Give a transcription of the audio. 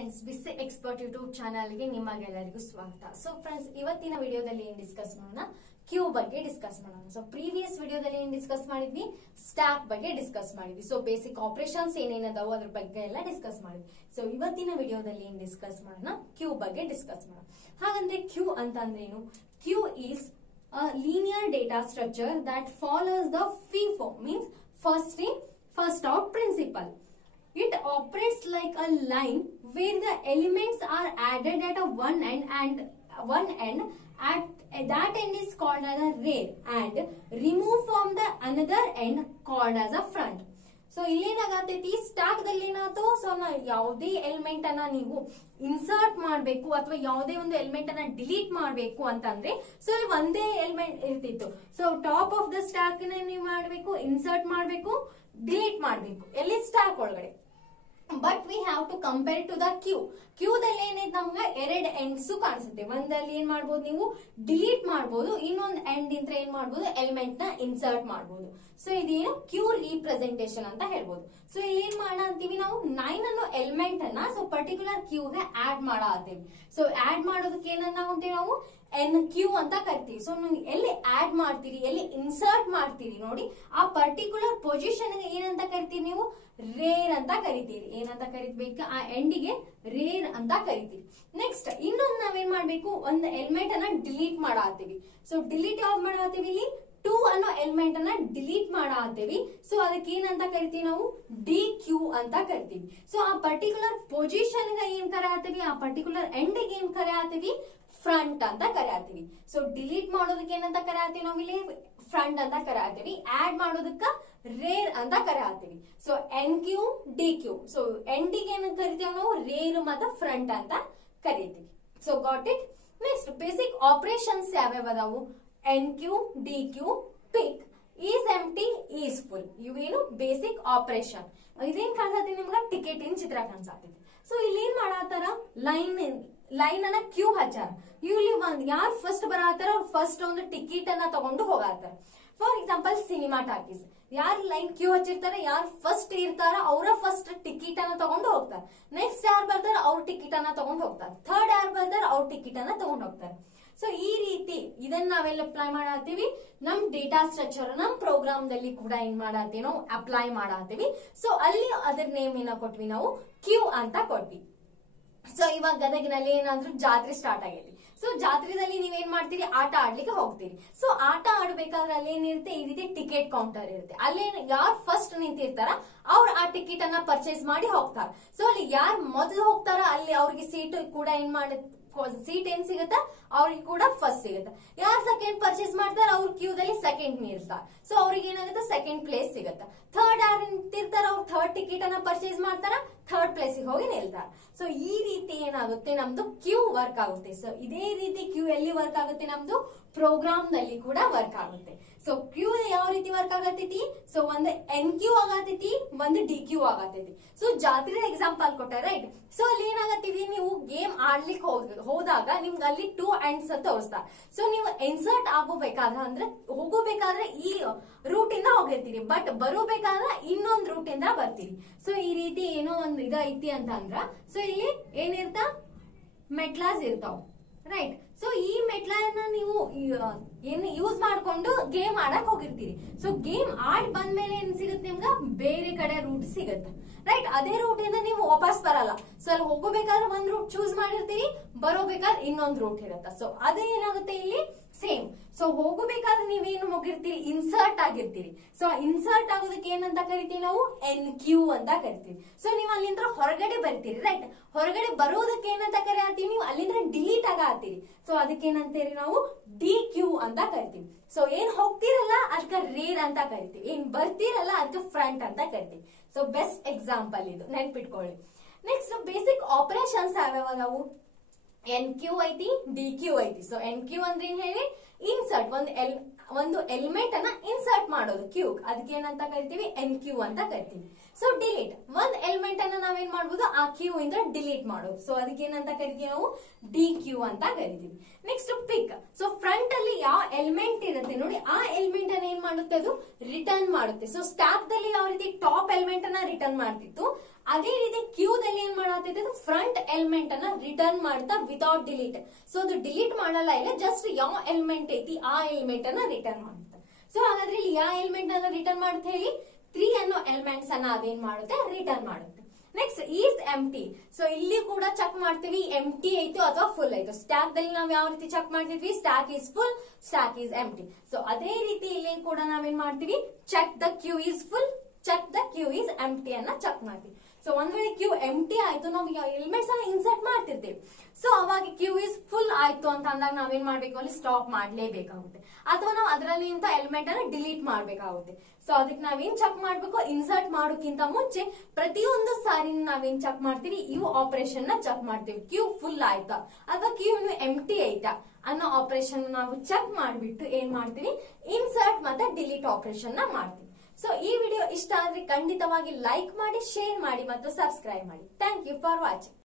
Friends, ಬಿಸಿ expert YouTube ಚಾನಲ್ಗೆ ನಿಮಗೆಲ್ಲರಿಗೂ ಸ್ವಾಗತ. ಸೊ ಫ್ರೆಂಡ್ಸ್, ಇವತ್ತಿನ ವಿಡಿಯೋದಲ್ಲಿ ಏನ್ ಡಿಸ್ಕಸ್ ಮಾಡೋಣ, ಕ್ಯೂ ಬಗ್ಗೆ ಡಿಸ್ಕಸ್ ಮಾಡೋಣ. ಸೊ ಪ್ರೀವಿಯಸ್ ವಿಡಿಯೋದಲ್ಲಿ ಏನ್ ಡಿಸ್ಕಸ್ ಮಾಡಿದ್ವಿ, ಸ್ಟ್ಯಾಕ್ ಬಗ್ಗೆ ಡಿಸ್ಕಸ್ ಮಾಡಿದ್ವಿ. ಸೊ ಬೇಸಿಕ್ ಆಪರೇಷನ್ಸ್ ಏನೇನದಾವು ಅದ್ರ ಬಗ್ಗೆ ಎಲ್ಲ ಡಿಸ್ಕಸ್ ಮಾಡಿದ್ವಿ. ಸೊ ಇವತ್ತಿನ ವಿಡಿಯೋದಲ್ಲಿ ಏನ್ ಡಿಸ್ಕಸ್ ಮಾಡೋಣ, ಕ್ಯೂ ಬಗ್ಗೆ ಡಿಸ್ಕಸ್ ಮಾಡೋಣ. ಹಾಗಂದ್ರೆ ಕ್ಯೂ ಅಂತ ಅಂದ್ರೆ ಏನು? Queue is a linear data structure that follows the FIFO, means first in first out principle. It operates like a line where the elements are added at a one end and at that end is called as a rear and removed from the another end called as a front. So ಇಲ್ಲೇನಾಗತೈತಿ, stack ದಲ್ಲಿ ಏನಾಯ್ತು, so ಯಾವುದೇ element ಅನ್ನ ನೀವು insert ಮಾಡಬೇಕು ಅಥವಾ ಯಾವುದೇ ಒಂದು ಎಲಿಮೆಂಟ್ ಅನ್ನ ಡಿಲೀಟ್ ಮಾಡಬೇಕು ಅಂತಂದ್ರೆ ಸೊ ಇಲ್ಲಿ ಒಂದೇ ಎಲಿಮೆಂಟ್ ಇರ್ತಿತ್ತು. So top of the stack ನೀವು ಮಾಡಬೇಕು, ಇನ್ಸರ್ಟ್ ಮಾಡಬೇಕು, ಡಿಲೀಟ್ ಮಾಡಬೇಕು ಎಲ್ಲಿ, ಸ್ಟಾಕ್ ಒಳಗಡೆ. But we have to compare to the queue. ಕ್ಯೂದಲ್ಲಿ ಏನೈತೆ, ನಮ್ಗೆ ಎರಡು ಎಂಡ್ಸ್ ಕಾಣಿಸುತ್ತೆ. ಒಂದಲ್ಲಿ ಏನ್ ಮಾಡ್ಬೋದು, ನೀವು ಡಿಲೀಟ್ ಮಾಡಬಹುದು, ಇನ್ನೊಂದು ಎಂಡ್ ಇಂದ ಏನ್ ಮಾಡಬಹುದು, ಎಲಿಮೆಂಟ್ ನ ಇನ್ಸರ್ಟ್ ಮಾಡಬಹುದು. ಸೊ ಇದೇನು ಕ್ಯೂ ರೀಪ್ರೆಸೆಂಟೇಷನ್ ಅಂತ ಹೇಳ್ಬೋದು. ಸೊ ಇಲ್ಲಿ ಏನ್ ಮಾಡ ಅಂತೀವಿ ನಾವು, 9 ಅನ್ನೋ ಎಲಿಮೆಂಟ್ ಅನ್ನ ಸೊ ಪರ್ಟಿಕ್ಯುಲರ್ ಕ್ಯೂಗೆ ಆಡ್ ಮಾಡತ್ತೀವಿ. ಸೊ ಆಡ್ ಮಾಡೋದಕ್ಕೆ ಏನನ್ನ ಅಂತೀವಿ ನಾವು, ಎನ್ ಕ್ಯೂ ಅಂತ ಕರಿತೀವಿ. ಸೊ ನೀವು ಎಲ್ಲಿ ಆಡ್ ಮಾಡ್ತೀರಿ, ಎಲ್ಲಿ ಇನ್ಸರ್ಟ್ ಮಾಡ್ತೀರಿ ನೋಡಿ, ಆ ಪರ್ಟಿಕ್ಯುಲರ್ ಪೊಸಿಷನ್ ಏನಂತ ಕರಿತೀರಿ ನೀವು, ರೇರ್ ಅಂತ ಕರಿತೀರಿ. ಏನಂತ ಕರಿಬೇಕು, ಆ ಎಂಡಿಗೆ ರೇರ್ ಅಂತ ಕರಿತೀವಿ. ನೆಕ್ಸ್ಟ್ ಇನ್ನೊಂದು ನಾವೇನ್ ಮಾಡ್ಬೇಕು, ಒಂದು ಎಲಿಮೆಂಟ್ ಅನ್ನ ಡಿಲೀಟ್ ಮಾಡತ್ತೀವಿ. ಸೊ ಡಿಲೀಟ್ ಯಾವ್ದು ಮಾಡತ್ತೀವಿ, ಇಲ್ಲಿ 2 ಅನ್ನೋ ಎಲಿಮೆಂಟ್ ಅನ್ನ ಡಿಲೀಟ್ ಮಾಡತ್ತೀವಿ. ಸೊ ಅದಕ್ಕೆ ಏನಂತ ಕರಿತೀವಿ ನಾವು, ಡಿ ಕ್ಯೂ ಅಂತ ಕರಿತೀವಿ. ಸೊ ಆ ಪರ್ಟಿಕ್ಯುಲರ್ ಪೊಸಿಷನ್ ಗೆ ಏನ್ ಕರೆಯತ್ತೀವಿ, ಆ ಪರ್ಟಿಕ್ಯುಲರ್ ಎಂಡಿಗೆ ಏನ್ ಕರೆಯತ್ತೀವಿ, ಫ್ರಂಟ್ ಅಂತ ಕರೆಯತ್ತೀವಿ. ಸೊ ಡಿಲೀಟ್ ಮಾಡೋದಕ್ಕೆ ಏನಂತ ಕರೆಯತ್ತೀವಿ ನಾವು, ಇಲ್ಲಿ ಫ್ರಂಟ್ ಅಂತ ಕರೆಯತ್ತೀವಿ. ಆಡ್ ಮಾಡೋದಕ್ಕ ರೇರ್ ಅಂತ ಕರೆಯತ್ತೀವಿ. So enqueue dequeue. So ಎಂಡಿಗೆ ಏನ್ ಕರಿತೀವಿ ನಾವು, ರೇರ್ ಮತ್ತೆ ಫ್ರಂಟ್ ಅಂತ ಕರಿತೀವಿ. So got it. Next basic operations ಯಾವ್ಯಾವ ಅದಾವು, enqueue, dequeue, peek, is empty, is full. ಇವೇನು ಬೇಸಿಕ್ ಆಪರೇಷನ್. ಇದೇನ್ ಕಾಣಿಸತಿ ನಿಮ್ಗೆ, ಟಿಕೆಟ್ ಇನ್ ಚಿತ್ರ ಕಾಣಿಸತೈತಿ. ಸೊ ಇಲ್ಲಿ ಏನ್ ಮಾಡತ್ತಾರ, ಲೈನ್ ಅನ್ನ ಕ್ಯೂ ಹಚ್ಚಾರ. ಇಲ್ಲಿ ಯಾರು ಫಸ್ಟ್ ಬರತ್ತಾರ ಅವ್ರು ಫಸ್ಟ್ ಒಂದು ಟಿಕೆಟ್ ಅನ್ನ ತಗೊಂಡು ಹೋಗತ್ತಾರ. ಫಾರ್ ಎಕ್ಸಾಂಪಲ್ ಸಿನಿಮಾ ಟಾಕೀಸ್, ಯಾರು ಲೈನ್ ಕ್ಯೂ ಹಚ್ಚಿರ್ತಾರ, ಯಾರು ಫಸ್ಟ್ ಇರ್ತಾರ ಅವರ ಫಸ್ಟ್ ಟಿಕೆಟ್ ಅನ್ನ ತಗೊಂಡು ಹೋಗ್ತಾರೆ. ನೆಕ್ಸ್ಟ್ ಯಾರು ಬರ್ತಾರ ಅವ್ರ ಟಿಕೆಟ್ ಅನ್ನ ತಗೊಂಡು ಹೋಗ್ತಾರೆ. ಥರ್ಡ್ ಯಾರು ಬರ್ತಾರ ಅವ್ರ ಟಿಕೆಟ್ ಅನ್ನ ತಗೊಂಡು ಹೋಗ್ತಾರೆ. ಸೊ ಈ ರೀತಿ ಇದನ್ನ ನಾವೆಲ್ಲ ಅಪ್ಲೈ ಮಾಡತ್ತೀವಿ ನಮ್ ಡೇಟಾ ಸ್ಟ್ರಕ್ಚರ್, ನಮ್ ಪ್ರೋಗ್ರಾಮ್ ದಲ್ಲಿ ಕೂಡ ಏನ್ ಮಾಡತ್ತೀವಿ ನಾವು, ಅಪ್ಲೈ ಮಾಡತ್ತೀವಿ. ಸೊ ಅಲ್ಲಿ ಅದ್ರ ನೇಮ್ ಏನ ಕೊಟ್ವಿ ನಾವು, ಕ್ಯೂ ಅಂತ ಕೊಟ್ವಿ. ಸೊ ಇವಾಗ ಗದಗಿನಲ್ಲಿ ಏನಾದ್ರು ಜಾತ್ರೆ ಸ್ಟಾರ್ಟ್ ಆಗೈತಿ. ಸೊ ಜಾತ್ರೆದಲ್ಲಿ ನೀವೇನ್ ಮಾಡ್ತೀರಿ, ಆಟ ಆಡ್ಲಿಕ್ಕೆ ಹೋಗ್ತೀರಿ. ಸೊ ಆಟ ಆಡ್ಬೇಕಾದ್ರೆ ಅಲ್ಲಿ ಏನಿರುತ್ತೆ, ಈ ರೀತಿ ಟಿಕೆಟ್ ಕೌಂಟರ್ ಇರುತ್ತೆ. ಅಲ್ಲಿ ಯಾರು ಫಸ್ಟ್ ನಿಂತಿರ್ತಾರ ಅವ್ರು ಆ ಟಿಕೆಟ್ ಅನ್ನ ಪರ್ಚೇಸ್ ಮಾಡಿ ಹೋಗ್ತಾರ. ಸೊ ಅಲ್ಲಿ ಯಾರು ಮೊದಲು ಹೋಗ್ತಾರ ಅಲ್ಲಿ ಅವ್ರಿಗೆ ಸೀಟ್ ಕೂಡ ಏನ್ ಸೀಟ್ ಏನ್ ಸಿಗುತ್ತ, ಅವ್ರಿಗೆ ಕೂಡ ಫಸ್ಟ್ ಸಿಗುತ್ತೆ. ಯಾರು ಸೆಕೆಂಡ್ ಪರ್ಚೇಸ್ ಮಾಡ್ತಾರ ಅವ್ರ ಕ್ಯೂದಲ್ಲಿ ಸೆಕೆಂಡ್ ನಿಲ್ತಾರ. ಸೊ ಅವ್ರಿಗೆ ಏನಾಗುತ್ತೆ, ಸೆಕೆಂಡ್ ಪ್ಲೇಸ್ ಸಿಗುತ್ತೆ. ಥರ್ಡ್ ಯಾರು ನಿಂತಿರ್ತಾರ ಅವ್ರು ಥರ್ಡ್ ಟಿಕೆಟ್ ಅನ್ನ ಪರ್ಚೇಸ್ ಮಾಡ್ತಾರ, ಥರ್ಡ್ ಪ್ಲೇಸ್ ಹೋಗಿ ನಿಲ್ತಾರ. ಸೊ ಈ ರೀತಿ ಏನಾಗುತ್ತೆ, ನಮ್ದು ಕ್ಯೂ ವರ್ಕ್ ಆಗುತ್ತೆ. ಸೊ ಇದೇ ರೀತಿ ಕ್ಯೂ ಎಲ್ಲಿ ವರ್ಕ್ ಆಗುತ್ತೆ, ನಮ್ದು ಪ್ರೋಗ್ರಾಮ್ ನಲ್ಲಿ ಕೂಡ ವರ್ಕ್ ಆಗುತ್ತೆ. ಸೊ ಕ್ಯೂ ಯಾವ ರೀತಿ ವರ್ಕ್ ಆಗತೈತಿ, ಸೊ ಒಂದು ಎನ್ ಕ್ಯೂ ಆಗತೈತಿ, ಒಂದು ಡಿ ಕ್ಯೂ ಆಗತೈತಿ. ಸೊ ಜಾತ್ರೆ ಎಕ್ಸಾಂಪಲ್ ಕೊಟ್ಟಾರ, ರೈಟ್. ಸೊ ಅಲ್ಲಿ ಏನಾಗತ್ತೀವಿ, ನೀವು ಗೇಮ್ ಆಡ್ಲಿಕ್ಕೆ ಹೋದಾಗ ನಿಮ್ಗೆ ಅಲ್ಲಿ 2 ಎಂಡ್ಸ್ ಅಂತ ತೋರಿಸ್ತಾರೆ. ಸೊ ನೀವು ಇನ್ಸರ್ಟ್ ಆಗೋಬೇಕಾದ್ರೆ ಅಂದ್ರೆ ಹೋಗಬೇಕಾದ್ರೆ ಈ ರೂಟ್ ಇಂದ ಹೋಗಿರ್ತೀರಿ, ಬಟ್ ಬರೋಬೇಕಾದ್ರೆ ಇನ್ನೊಂದು ರೂಟ್ ಇಂದ ಬರ್ತೀರಿ. ಸೊ ಈ ರೀತಿ ಏನೋ ಒಂದು ಇದೈತಿ ಅಂತ ಅಂದ್ರ, ಸೊ ಇಲ್ಲಿ ಏನಿರ್ತ ಮೆಟ್ಲಾಸ್ ಇರ್ತಾವ, ರೈಟ್. ಸೊ ಈ ಮೆಟ್ಲನ್ನ ನೀವು ಏನ್ ಯೂಸ್ ಮಾಡ್ಕೊಂಡು ಗೇಮ್ ಆಡಕ್ ಹೋಗಿರ್ತೀರಿ. ಸೊ ಗೇಮ್ ಆಡ್ ಬಂದ್ಮೇಲೆ ಏನ್ ಸಿಗುತ್ತೆ ನಿಮ್ಗ, ಬೇರೆ ಕಡೆ ರೂಟ್ ಸಿಗುತ್ತೆ, ರೈಟ್. ಅದೇ ರೂಟ್ ಇಂದ ನೀವು ವಾಪಸ್ ಬರಲ್ಲ. ಸೊ ಅಲ್ಲಿ ಹೋಗಬೇಕಾದ್ರೆ ಒಂದ್ ರೂಟ್ ಚೂಸ್ ಮಾಡಿರ್ತೀರಿ, ಬರೋಬೇಕಾದ್ರೆ ಇನ್ನೊಂದ್ ರೂಟ್ ಇರುತ್ತೆ. ಸೊ ಅದೇ ಏನಾಗುತ್ತೆ ಇಲ್ಲಿ ಸೇಮ್. ಸೊ ಹೋಗಬೇಕಾದ್ರೆ ನೀವೇನು ಹೋಗಿರ್ತೀರಿ, ಇನ್ಸರ್ಟ್ ಆಗಿರ್ತೀರಿ. ಸೊ ಇನ್ಸರ್ಟ್ ಆಗೋದಕ್ಕೆ ಏನಂತ ಕರಿತೀವಿ ನಾವು, ಎನ್ ಕ್ಯೂ ಅಂತ ಕರಿತೀವಿ. ಸೊ ನೀವು ಅಲ್ಲಿಂದ ಹೊರಗಡೆ ಬರ್ತೀರಿ, ರೈಟ್. ಹೊರಗಡೆ ಬರೋದಕ್ಕೆ ಏನಂತ ಕರಿತೀವಿ, ನೀವು ಅಲ್ಲಿಂದ ಡಿಲೀಟ್ ಆಗತ್ತೀರಿ. ಸೊ ಅದಕ್ಕೆ ಏನಂತೀರಿ ನಾವು, ಡಿ ಕ್ಯೂ ಅಂತ ಕರಿತೀವಿ. ಸೊ ಏನ್ ಹೋಗ್ತಿರಲ್ಲ ಅದಕ್ಕೆ ರೇರ್ ಅಂತ ಕರಿತೀವಿ, ಏನ್ ಬರ್ತಿರಲ್ಲ ಅದಕ್ಕೆ ಫ್ರಂಟ್ ಅಂತ ಕರಿತೀವಿ. ಸೊ ಬೆಸ್ಟ್ ಎಕ್ಸಾಂಪಲ್ ಇದು, ನೆನ್ಪಿಟ್ಕೊಳ್ಳಿ. ನೆಕ್ಸ್ಟ್ ಬೇಸಿಕ್ ಆಪರೇಷನ್ಸ್ ಯಾವ್ಯಾವ ನಾವು, ಎನ್ ಕ್ಯೂ ಐತಿ, ಡಿ ಕ್ಯೂ ಐತಿ. ಸೊ ಎನ್ ಕ್ಯೂ ಅಂದ್ರೆ ಏನ್ ಹೇಳಿ, ಇನ್ಸರ್ಟ್, ಒಂದು ಎಲಿಮೆಂಟ್ ಅನ್ನ ಇನ್ಸರ್ಟ್ ಮಾಡೋದು ಕ್ಯೂ, ಅದಕ್ಕೆ ಏನಂತ ಕರಿತೀವಿ, ಎನ್ ಕ್ಯೂ ಅಂತ ಕರಿತೀವಿ. ಸೊ ಡಿಲೀಟ್ ಒಂದ್ ಎಲಿಮೆಂಟ್ ಅನ್ನ ನಾವೇನ್ ಮಾಡ್ಬೋದು ಆ ಕ್ಯೂ ಇಂದ ಡಿಲೀಟ್ ಮಾಡೋದು. ಸೊ ಅದಕ್ಕೆ ಏನಂತ ಕರಿತೀವಿ ನಾವು ಡಿ ಕ್ಯೂ ಅಂತ ಕರಿತೀವಿ. ನೆಕ್ಸ್ಟ್ ಪಿಕ್. ಸೊ ಫ್ರಂಟ್ ಅಲ್ಲಿ ಯಾವ ಎಲಿಮೆಂಟ್ ಇರುತ್ತೆ ನೋಡಿ ಆ ಎಲಿಮೆಂಟ್ ಅನ್ನ ಏನ್ ಮಾಡುತ್ತೆ ಅದು ರಿಟರ್ನ್ ಮಾಡುತ್ತೆ. ಸೊ ಸ್ಟ್ಯಾಕ್ ದಲ್ಲಿ ಯಾವ ರೀತಿ ಟಾಪ್ ಎಲಿಮೆಂಟ್ ಅನ್ನ ರಿಟರ್ನ್ ಮಾಡ್ತಿತ್ತು ಅದೇ ರೀತಿ ಕ್ಯೂ ದಲ್ಲಿ ಏನ್ ಮಾಡತ್ತಿತ್ತು ಫ್ರಂಟ್ ಎಲಿಮೆಂಟ್ ಅನ್ನ ರಿಟರ್ನ್ ಮಾಡ್ತಾ ವಿತೌಟ್ ಡಿಲೀಟ್. ಸೊ ಅದು ಡಿಲೀಟ್ ಮಾಡಲ್ಲ, ಇಲ್ಲ ಜಸ್ಟ್ ಯಾವ ಎಲಿಮೆಂಟ್ ಐತಿ ಆ ಎಲಿಮೆಂಟ್ ಅನ್ನ ರಿಟರ್ನ್ ಮಾಡುತ್ತೆ. ಸೊ ಹಾಗಾದ್ರೆ ಇಲ್ಲಿ ಯಾವ ಎಲಿಮೆಂಟ್ ಅನ್ನ ರಿಟರ್ನ್ ಮಾಡುತ್ತೆ ಹೇಳಿ 3 ಅನ್ನೋ ಎಲಿಮೆಂಟ್ಸ್ ಅನ್ನ ಅದೇನ್ ಮಾಡುತ್ತೆ ರಿಟರ್ನ್ ಮಾಡುತ್ತೆ. Next is empty. ಸೊ ಇಲ್ಲಿ ಕೂಡ ಚೆಕ್ ಮಾಡ್ತೀವಿ ಎಂಟಿ ಐತೋ ಅಥವಾ ಫುಲ್ ಐತೋ. ಸ್ಟ್ಯಾಕ್ ದಲ್ಲಿ ನಾವ್ ಯಾವ ರೀತಿ ಚೆಕ್ ಮಾಡ್ತಿದ್ವಿ stack is full, stack is empty. So ಅದೇ ರೀತಿ ಇಲ್ಲಿ ಕೂಡ ನಾವೇನ್ ಮಾಡ್ತೀವಿ check the queue is full, check the queue is empty ಅನ್ನ ಚೆಕ್ ಮಾಡ್ತೀವಿ. ಸೊ ಒಂದ್ ವೇಳೆ ಕ್ಯೂ ಎಂಟಿ ಆಯ್ತು ನಾವು ಎಲಿಮೆಂಟ್ಸ್ ಅನ್ನ ಇನ್ಸರ್ಟ್ ಮಾಡ್ತಿರ್ತೀವಿ. ಸೊ ಅವಾಗ ಕ್ಯೂ ಇಸ್ ಫುಲ್ ಆಯ್ತು ಅಂತ ಅಂದಾಗ ನಾವೇನ್ ಮಾಡ್ಬೇಕು ಅಲ್ಲಿ ಸ್ಟಾಪ್ ಮಾಡ್ಲೇಬೇಕಾಗುತ್ತೆ, ಅಥವಾ ನಾವು ಅದರಲ್ಲಿ ಇಂತ ಎಲಿಮೆಂಟ್ ಅನ್ನ ಡಿಲೀಟ್ ಮಾಡ್ಬೇಕಾಗುತ್ತೆ. ಸೊ ಅದಕ್ಕೆ ನಾವೇನ್ ಚೆಕ್ ಮಾಡ್ಬೇಕು ಇನ್ಸರ್ಟ್ ಮಾಡೋಕ್ಕಿಂತ ಮುಂಚೆ ಪ್ರತಿಯೊಂದು ಸಾರಿ ನಾವೇನ್ ಚೆಕ್ ಮಾಡ್ತೀವಿ ಇವು ಆಪರೇಷನ್ ನ ಚೆಕ್ ಮಾಡ್ತೀವಿ. ಕ್ಯೂ ಫುಲ್ ಆಯ್ತಾ ಅಥವಾ ಕ್ಯೂ ಎಂಟಿ ಐತಾ ಅನ್ನೋ ಆಪರೇಷನ್ ನಾವು ಚೆಕ್ ಮಾಡ್ಬಿಟ್ಟು ಏನ್ ಮಾಡ್ತೀವಿ ಇನ್ಸರ್ಟ್ ಮತ್ತೆ ಡಿಲೀಟ್ ಆಪರೇಷನ್ ನ ಮಾಡ್ತೀವಿ. ಸೊ ಈ ವಿಡಿಯೋ ಇಷ್ಟ ಆದ್ರೆ ಖಂಡಿತವಾಗಿ ಲೈಕ್ ಮಾಡಿ, ಶೇರ್ ಮಾಡಿ ಮತ್ತು ಸಬ್ಸ್ಕ್ರೈಬ್ ಮಾಡಿ. Thank you for watching.